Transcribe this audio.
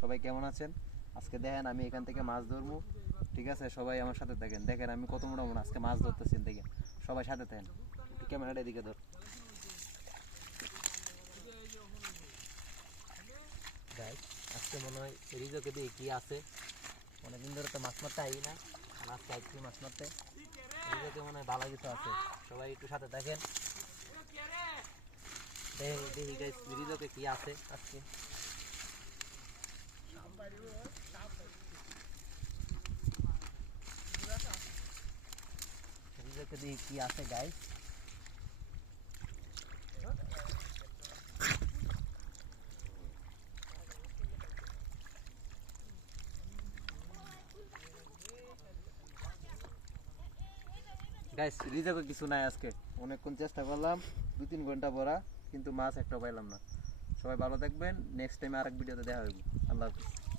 সবাই কেমন আছেন? আজকে দেখেন আমি এখান থেকে মাছ ধরবো, ঠিক আছে? সবাই আমার সাথে থাকেন, দেখেন আমি কত মোটা মোটা আজকে মাছ ধরতেছি। দেখেন সবাই সাথে থাকেন, ক্যামেরাটা এদিকে ধর। গাইস, আজকে মনে হয় রিজোকে দিয়ে কি আছে, অনেকদিন ধরে তো মাছ মারতে আই না, আজকে আইছি মাছ মারতে। রিজোকে মনে হয় ভালো কিছু আছে, সবাই একটু সাথে থাকেন। দেখি গাইস রিজোকে কি আছে আজকে। রিজোকে দিয়ে কি আছে গাইস। গাইস রিজোকে কিছু নাই আজকে, অনেকক্ষণ চেষ্টা করলাম, 2-3 ঘন্টা পড়া, কিন্তু মাছ একটা পাইলাম না। সবাই ভালো থাকবেন, নেক্সট টাইমে আরেক ভিডিওতে দেখা হবে। আল্লাহ হাফিজ।